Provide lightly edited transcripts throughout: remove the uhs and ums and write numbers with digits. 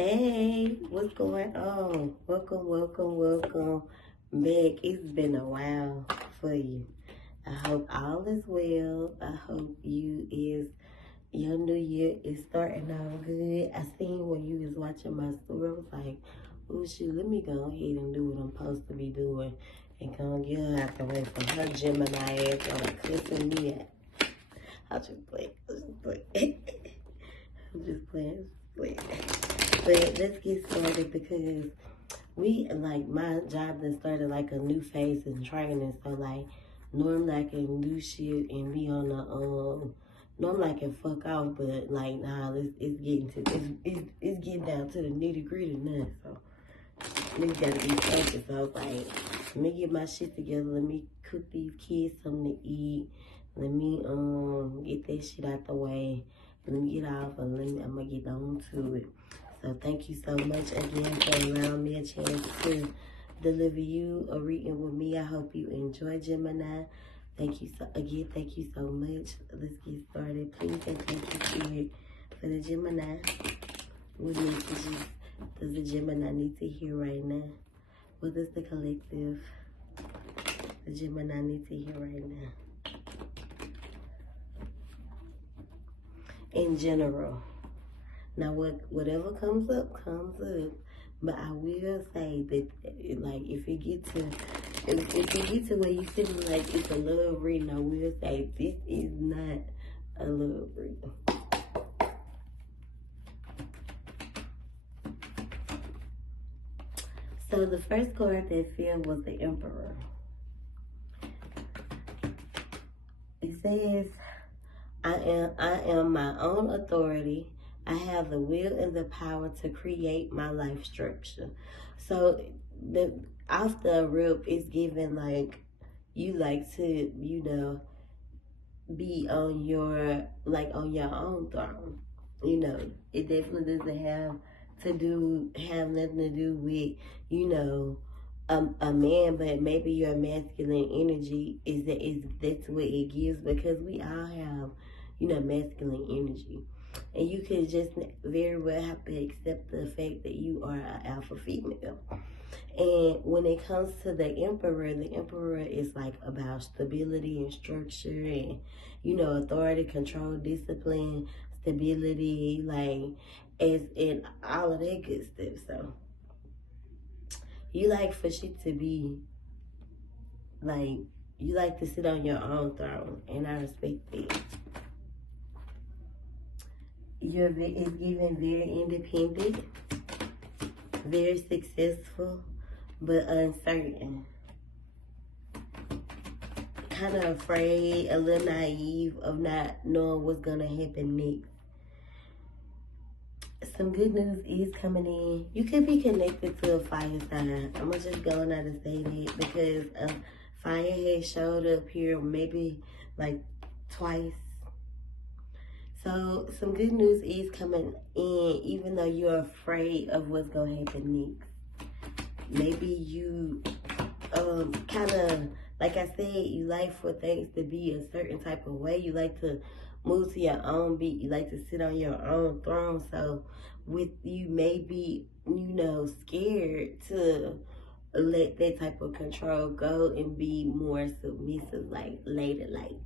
Hey, what's going on? Welcome back. It's been a while for you. I hope all is well. I hope your new year is starting out good. I seen when you was watching my story, I was like, oh shoot, let me go ahead and do what I'm supposed to be doing and go and get her out the way from her Gemini ass on cussing me out. I'll just play. I'm just playing. But let's get started because my job that started like a new phase in training. So like normally I can do shit and be on the normally I can fuck off, but like nah, it's getting down to the nitty gritty now. So niggas gotta be focused. So I was like, let me get my shit together. Let me cook these kids something to eat. Let me get that shit out the way. Let me get off and I'm gonna get on to it. So thank you so much again for allowing me a chance to deliver you a reading with me. I hope you enjoy, Gemini. Thank you so much. Let's get started. Please and thank you, Spirit, for the Gemini. What messages does the Gemini need to hear right now? What does the collective, the Gemini, need to hear right now? In general. Now, whatever comes up. But I will say that, like, if it get to where you feeling like it's a love reading, I will say this is not a love reading. So the first card that fell was the Emperor. It says, I am my own authority. I have the will and the power to create my life structure. So off the rip, it's given like you like to, be on your own throne. It definitely doesn't have nothing to do with, a man, but maybe your masculine energy that's what it gives, because we all have, masculine energy. And you could just very well have to accept the fact that you are an alpha female. And when it comes to the Emperor is like about stability and structure and, authority, control, discipline, stability, and all of that good stuff. So you like for shit to be like, you like to sit on your own throne, and I respect that. It's given very independent, very successful, but uncertain. Kind of afraid, a little naive of not knowing what's going to happen next. Some good news is coming in. You could be connected to a fire sign. I'm going to just go on out and say that because fire has showed up here maybe like twice. So some good news is coming in, even though you're afraid of what's going to happen next. Maybe you kind of, like I said, you like for things to be a certain type of way. You like to move to your own beat. You like to sit on your own throne. So with you may be, scared to let that type of control go and be more submissive, like ladylike.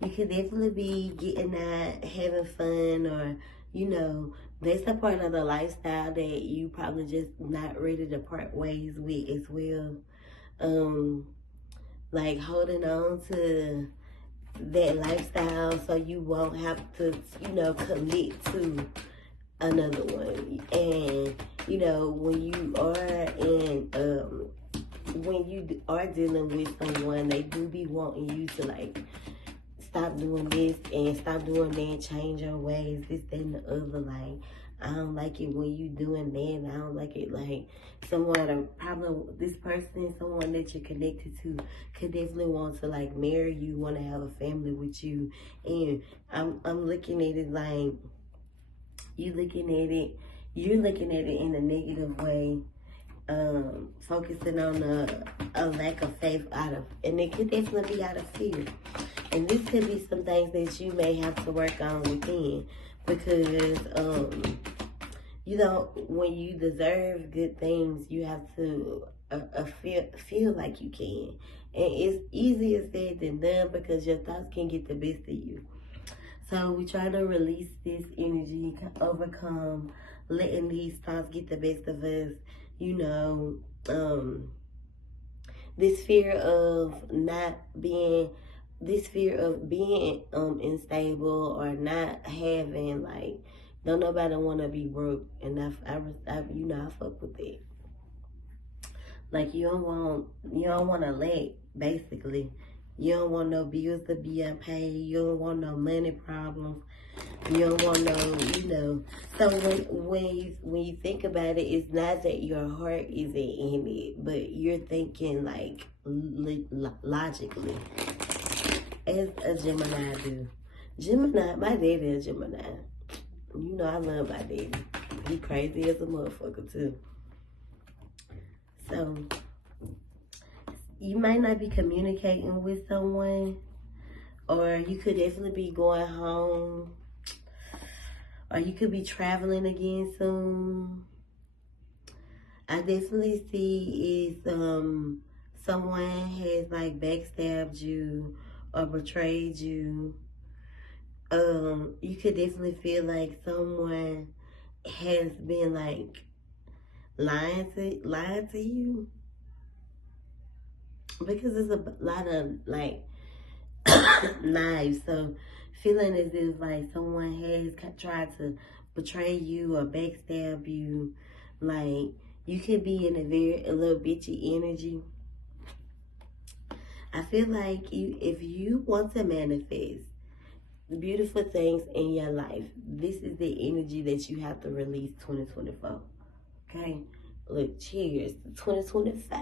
You could definitely be getting out, having fun, or, that's a part of the lifestyle that you probably just not ready to part ways with as well. Like holding on to that lifestyle so you won't have to, commit to another one. And, when you are dealing with someone, they do be wanting you to like stop doing this and stop doing that and change your ways, this, that, and the other. Like, I don't like it when you doing that. I don't like it like someone that you're connected to could definitely want to like marry you, want to have a family with you. And I'm looking at it like you're looking at it in a negative way. Focusing on a lack of faith and it could definitely be out of fear. And this could be some things that you may have to work on within. because you know, when you deserve good things, you have to feel like you can. And it's easier said than done because your thoughts can get the best of you. So we try to release this energy, overcome letting these thoughts get the best of us. You know, this fear of not being, this fear of being unstable or not having, like, don't nobody want to be broke. And you know, I fuck with it. Like, you don't want to lack, basically. You don't want no bills to be unpaid. You don't want no money problems. You don't want no, you know. So when you think about it, it's not that your heart isn't in it, but you're thinking like logically, as a Gemini do. Gemini, my daddy is Gemini. You know, I love my daddy. He crazy as a motherfucker too. So you might not be communicating with someone, or you could definitely be going home, or you could be traveling again soon. I definitely see is someone has like backstabbed you or betrayed you. You could definitely feel like someone has been like lying to you, because there's a lot of like lies. So feeling as if like someone has tried to betray you or backstab you, like you could be in a little bitchy energy. I feel like if you want to manifest beautiful things in your life, this is the energy that you have to release 2024. Okay? Look, cheers to 2025.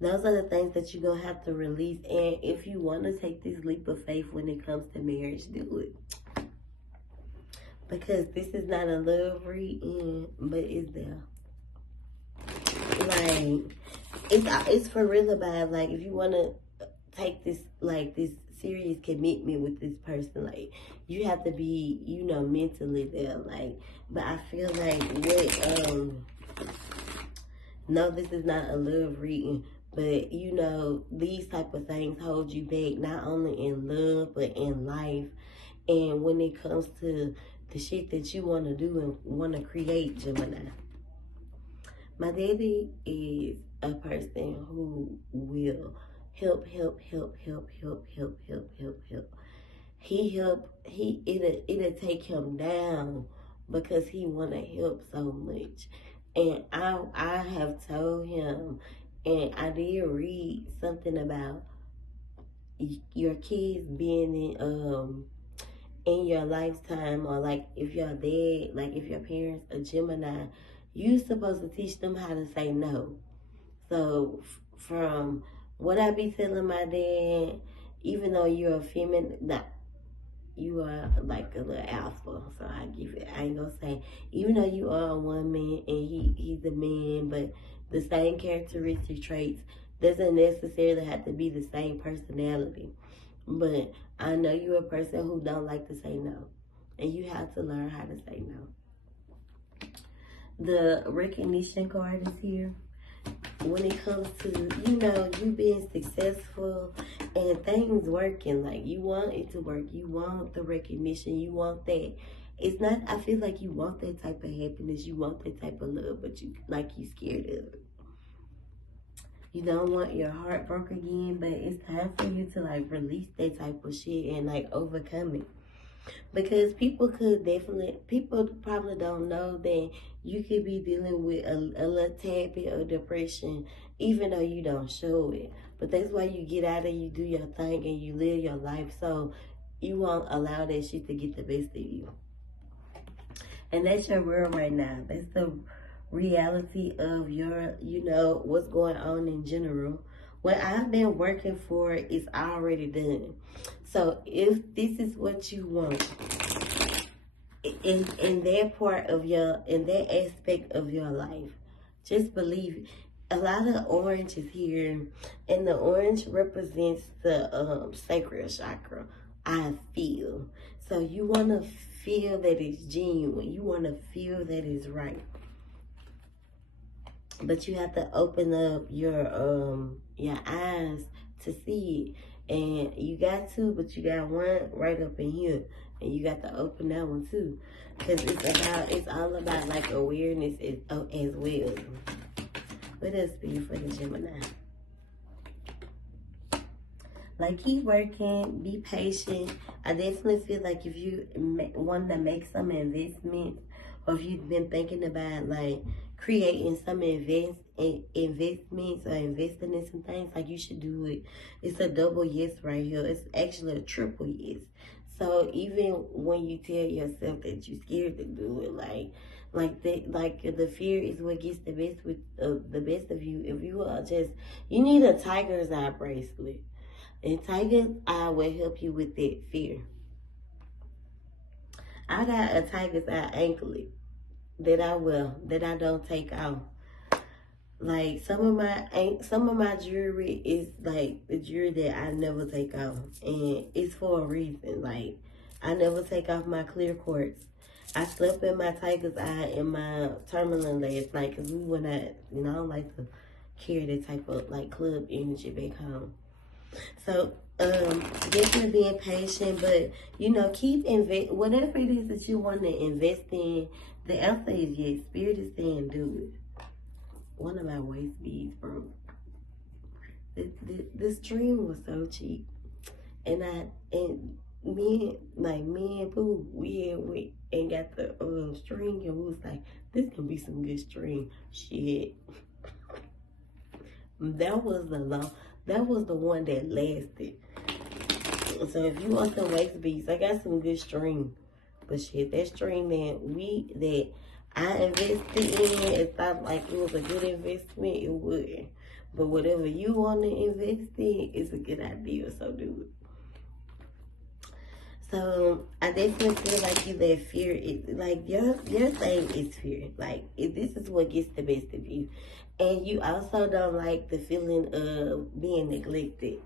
Those are the things that you're going to have to release. And if you want to take this leap of faith when it comes to marriage, do it. Because this is not a love reading, but it's there. Like, it's for real about, like, if you want to take this, like, this serious commitment with this person, like, you have to be, you know, mentally there. Like, but I feel like no, this is not a love reading. But, you know, these type of things hold you back, not only in love, but in life. And when it comes to the shit that you want to do and want to create, Gemini. My daddy is a person who will help. It'll take him down because he want to help so much. And I have told him, and I did read something about your kids being in your lifetime, or like if your dad, like if your parents are Gemini, you're supposed to teach them how to say no. So from what I be telling my dad, even though you're a feminine, you are like a little alpha, so I ain't gonna say, even though you are a woman and he's a man, but the same characteristic traits doesn't necessarily have to be the same personality. But I know you're a person who don't like to say no, and you have to learn how to say no. The recognition card is here. When it comes to, you know, you being successful and things working, like you want it to work, you want the recognition, you want that. It's not, I feel like you want that type of happiness, you want that type of love, but you scared of it. You don't want your heart broke again, but it's time for you to like release that type of shit and like overcome it. Because people probably don't know that you could be dealing with a little tad bit of depression, even though you don't show it. But that's why you get out and you do your thing and you live your life, so you won't allow that shit to get the best of you. And that's your world right now. That's the reality of your, you know, what's going on in general. What I've been working for is already done. So if this is what you want, in that part of in that aspect of your life, just believe it. a lot of orange is here, and the orange represents the sacral chakra. I feel. So you want to feel that it's genuine. You want to feel that it's right. But you have to open up your eyes to see it. And you got two, but you got one right up in here. And you got to open that one too. Because it's all about like awareness as well. What else be for the Gemini? Like, keep working, be patient. I definitely feel like if you want to make some investments, or if you've been thinking about like creating some investments or investing in some things, like you should do it. It's a double yes right here. It's actually a triple yes. So even when you tell yourself that you're scared to do it, like the fear is what gets the best of you. If you are you need a tiger's eye bracelet. And tiger's eye will help you with that fear. I got a tiger's eye anklet that I don't take off. Like some of my jewelry is like the jewelry that I never take off, and it's for a reason. Like, I never take off my clear quartz. I slept in my tiger's eye in my tourmaline last night because we went out. I don't like to carry that type of like club energy back home. So definitely being patient, but keep whatever it is that you want to invest in. The answer is yes. Spirit is saying do it. One of my waist beads broke. The string was so cheap, and me and Pooh, we went and got the string, and we was like, this can be some good string. Shit, that was the one that lasted. So if you want some waist beads, I got some good string. But shit, that string that I invested in, it thought like it was a good investment, it wouldn't. But whatever you want to invest in, it's a good idea, so do it. So I definitely feel like that fear is like your thing is fear. Like, if this is what gets the best of you. And you also don't like the feeling of being neglected.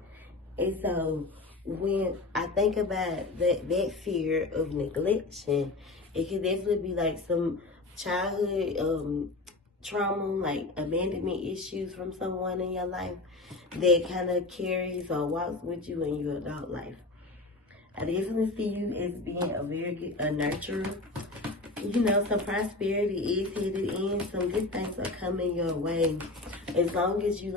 And so when I think about that fear of neglection, it could definitely be like some childhood trauma, like abandonment issues from someone in your life that kind of carries or walks with you in your adult life. I definitely see you as being a very good nurturer. Some prosperity is headed in. Some good things are coming your way. As long as you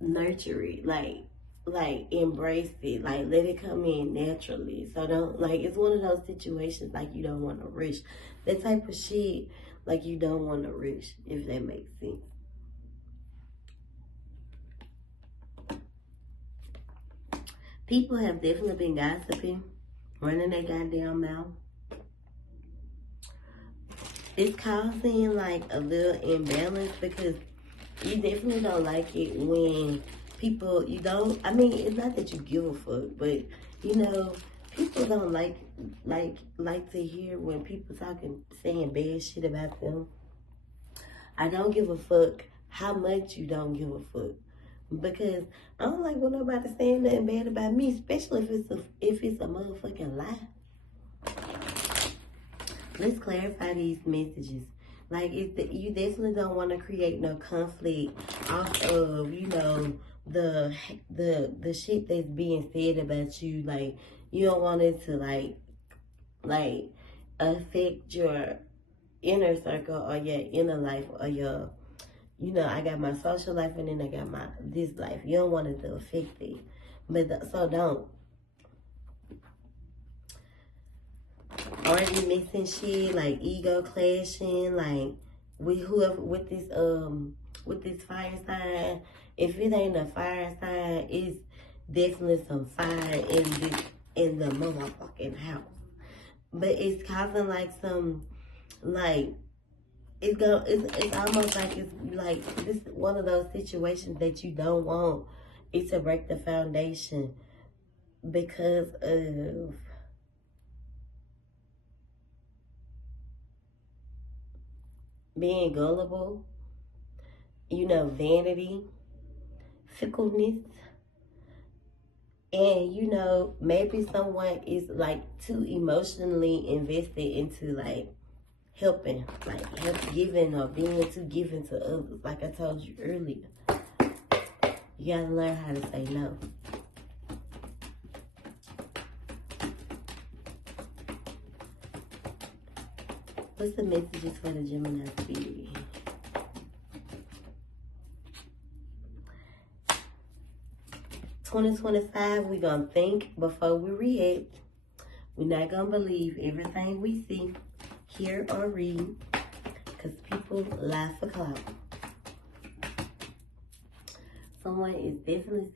nurture it, like embrace it, like let it come in naturally. So don't it's one of those situations like you don't want to rush. That type of shit, like you don't want to rush, if that makes sense. People have definitely been gossiping, running their goddamn mouth. It's causing like a little imbalance because you definitely don't like it when people, it's not that you give a fuck, but people don't like to hear when people saying bad shit about them. I don't give a fuck how much you don't give a fuck, because I don't like when nobody saying nothing bad about me, especially if it's a motherfucking lie. Let's clarify these messages. Like, you definitely don't want to create no conflict off of, the shit that's being said about you. Like, you don't want it to like affect your inner circle or your inner life or your, I got my social life and then I got this life. You don't want it to affect it. But so don't. Already mixing shit, like ego clashing, like with whoever with this fire sign. If it ain't a fire sign, it's definitely some fire in the motherfucking house. But it's causing like some it's almost like it's like this one of those situations that you don't want it to break the foundation because of being gullible you know, vanity, fickleness. And, you know, maybe someone is like too emotionally invested into like helping, like help giving or being too giving to others. Like I told you earlier, you gotta learn how to say no. What's the messages for the Gemini spirit? 2025, we're gonna think before we react. We're not gonna believe everything we see, hear, or read, because people lie for clout. Someone is definitely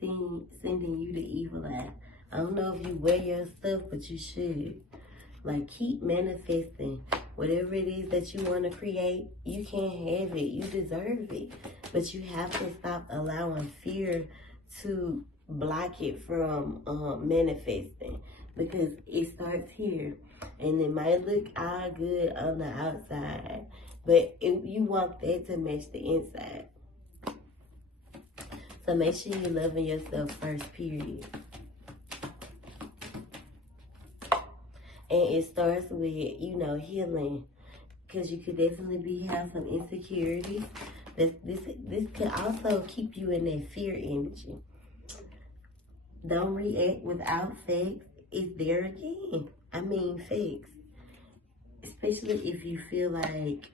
sending you the evil eye. I don't know if you wear your stuff, but you should. Like, keep manifesting. Whatever it is that you want to create, you can't have it. You deserve it. But you have to stop allowing fear to block it from manifesting. Because it starts here. And it might look all good on the outside. But you want that to match the inside. So make sure you're loving yourself first, period. And it starts with, you know, healing. Because you could definitely have some insecurities. This could also keep you in that fear energy. Don't react without facts. It's there again. I mean facts. Especially if you feel like,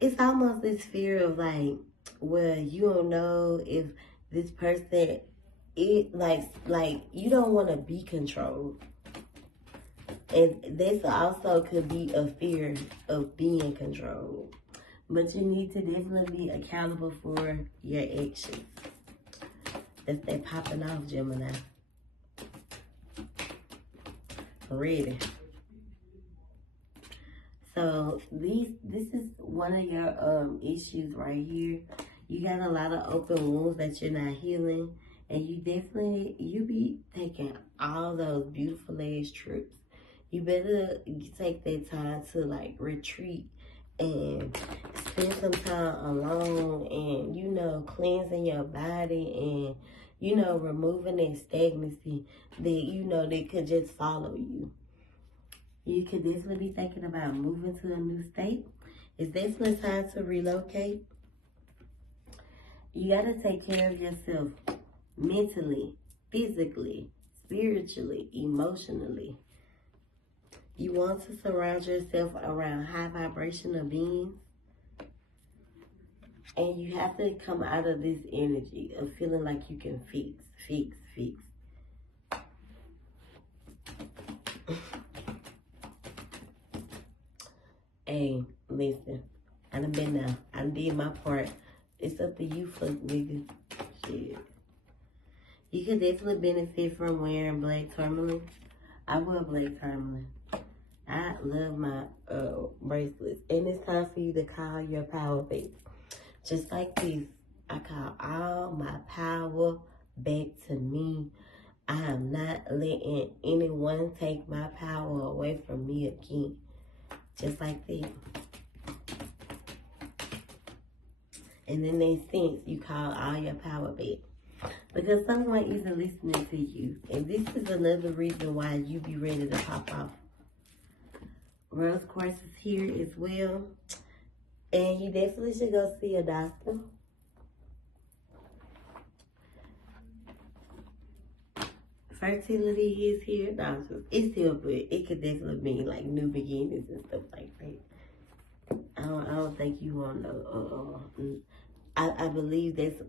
it's almost this fear of like, well, you don't know if this person, like you don't want to be controlled. And this also could be a fear of being controlled. But you need to definitely be accountable for your actions. That's that popping off, Gemini. Ready. So this is one of your issues right here. You got a lot of open wounds that you're not healing. And you be taking all those beautiful ass trips. You better take that time to like retreat and spend some time alone and, you know, cleansing your body and, you know, removing that stagnancy that, you know, that could just follow you. You could definitely be thinking about moving to a new state. It's definitely time to relocate. You got to take care of yourself mentally, physically, spiritually, emotionally. You want to surround yourself around high vibrational beings. And you have to come out of this energy of feeling like you can fix. Hey, listen. I done been there. I did my part. It's up to you, fuck niggas. Shit. You could definitely benefit from wearing black tourmaline. I wear black tourmaline. I love my bracelets. And it's time for you to call your power back. Just like this, I call all my power back to me. I am not letting anyone take my power away from me again. Just like that. And in that sense, you call all your power back. Because someone isn't listening to you. And this is another reason why you be ready to pop off. Rose quartz is here as well. And you definitely should go see a doctor. Fertility is here. No, it's here, but it could definitely mean like new beginnings and stuff like that. I don't think you want to. I believe that's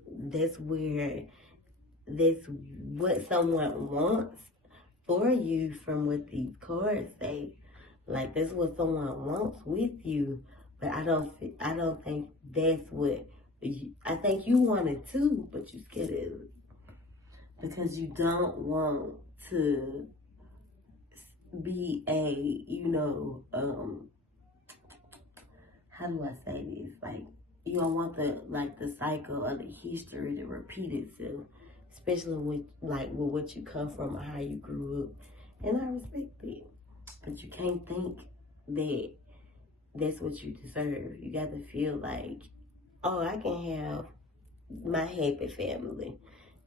what someone wants for you from what these cards say. Like that's what someone wants with you, but I don't think that's what. I think you want it too, but you scared of it because you don't want to be a, you know, how do I say this? Like you don't want the cycle or the history to repeat itself, especially with what you come from or how you grew up, and I respect it. But you can't think that that's what you deserve. You got to feel like oh, I can have my happy family.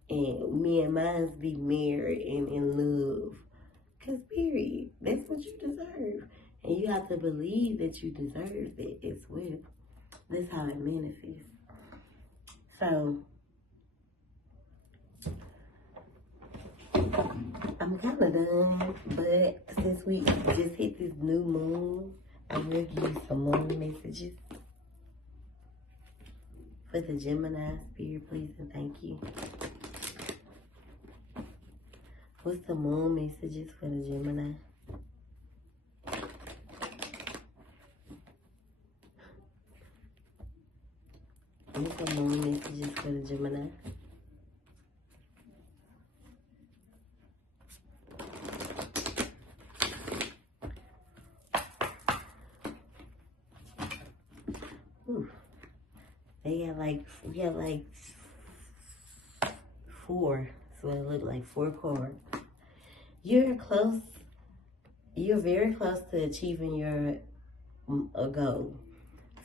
And me and mine be married and in love. Because, period, that's what you deserve. And you have to believe that you deserve it as well. That's how it manifests. So, I'm kind of done. But since we just hit this new moon, I will give you some moon messages. For the Gemini spirit, please and thank you. What's the moon messages for the Gemini? What's the moon messages for the Gemini? Ooh. We have like 4. So it look like 4 cards. You're very close to achieving your goal.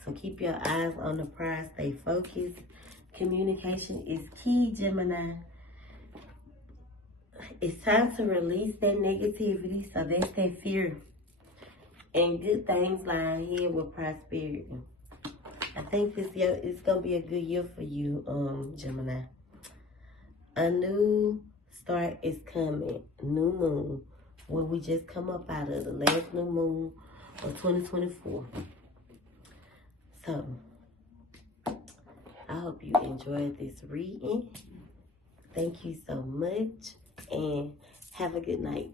So keep your eyes on the prize, stay focused. Communication is key, Gemini. It's time to release that negativity, so that's that fear. And good things lie ahead with prosperity. I think this year is going to be a good year for you, Gemini. A new start is coming. New moon. When we just come up out of the last new moon of 2024. So, I hope you enjoyed this reading. Thank you so much. And have a good night.